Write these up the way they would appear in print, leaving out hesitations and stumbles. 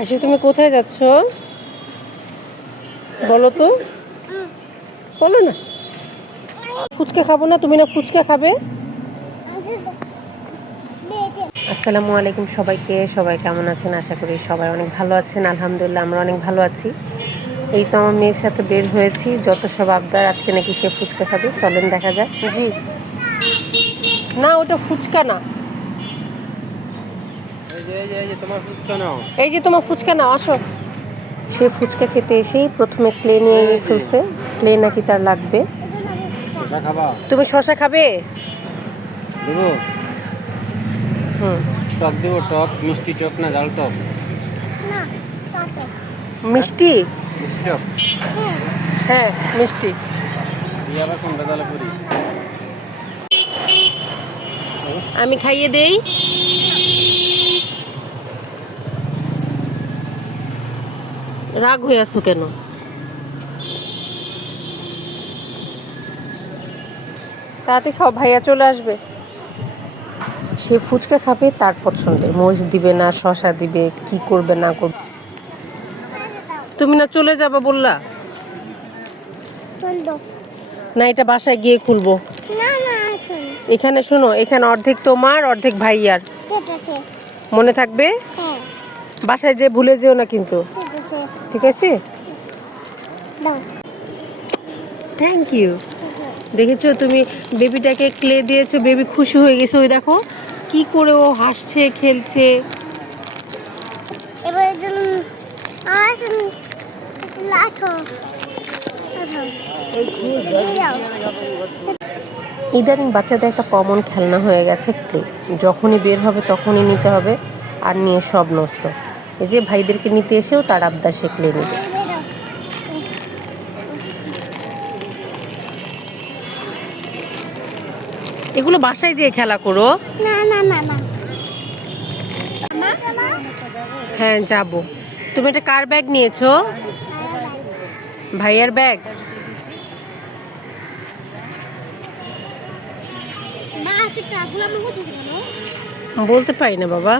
আশি, তুমি কোথায় যাচ্ছ বলো তো? বলো না। ফুচকা খাবো না? তুমি না ফুচকা খাবে? আসসালামু আলাইকুম সবাইকে। সবাই কেমন আছেন? আশা করি সবাই অনেক ভালো আছেন। আলহামদুলিল্লাহ আমরা অনেক ভালো আছি। এই তো আমার মেয়ের সাথে বের হয়েছি, যত সব আবদার, আজকে নাকি সে ফুচকা খাবে। চলেন দেখা যাক। জি না, ওটা ফুচকা না। এই যে তোমার ফুচকা নাও, আসো। সে ফুচকা খেতে এসেই প্রথমে ক্লে নিয়ে ফেলছে। ক্লে নাকি তার লাগবে। তুমি শশা খাবে? টক দেবো? টক মিষ্টি টক না জাল টক? মিষ্টি? মিষ্টি টক। হ্যাঁ মিষ্টি। আবার কোনটা তাহলে করি? আমি খাইয়ে দেই। রাগ হয়ে আছো কেন? তাড়াতাড়ি খাও, ভাইয়া চলে আসবে। সে ফুচকা খাবে তার পছন্দের, মরিচ দিবে না শশা দিবে, কি করবে না করবে। তুমি না চলে যাবে বললা? না, এটা বাসায় গিয়ে খুলবো। এখানে শোনো, এখানে অর্ধেক তোমার অর্ধেক ভাইয়ার, মনে থাকবে? বাসায় যে ভুলে যেও না কিন্তু। ঠিক আছে, থ্যাংক ইউ। দেখেছো তুমি বেবিটাকে ক্লে দিয়েছো, বেবি খুশি হয়ে গেছে। ওই দেখো কি করে ও হাসছে খেলছে। ইদানিং বাচ্চাদের একটা কমন খেলনা হয়ে গেছে ক্লে। যখনই বের হবে তখনই নিতে হবে, আর নিয়ে সব নষ্ট। এই যে ভাইদেরকে নিতে এসেও তার আবদার সে ক্লে নেবে। এগুলো বাসায় যেয়ে খেলা করো। না না না না, হ্যাঁ যাব। তুমি এটা কার ব্যাগ নিয়েছো? ভাইয়ার ব্যাগ। বলতে পারি না বাবা।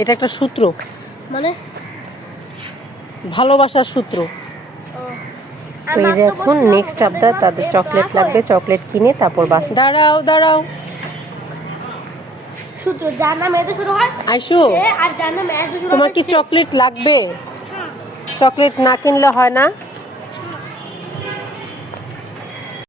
এটা একটা সূত্র, মানে ভালোবাসার সূত্র। তো এই যে এখন নেক্সট আবদার, তাদের চকলেট লাগবে। চকলেট কিনে তারপর বাসা। দাঁড়াও দাঁড়াও, সূত্র যার নাম এত শুরু হয় আইসো। আর যার নাম এত শুরু তোমার কি চকলেট লাগবে? চকলেট না কিনলে হয় না।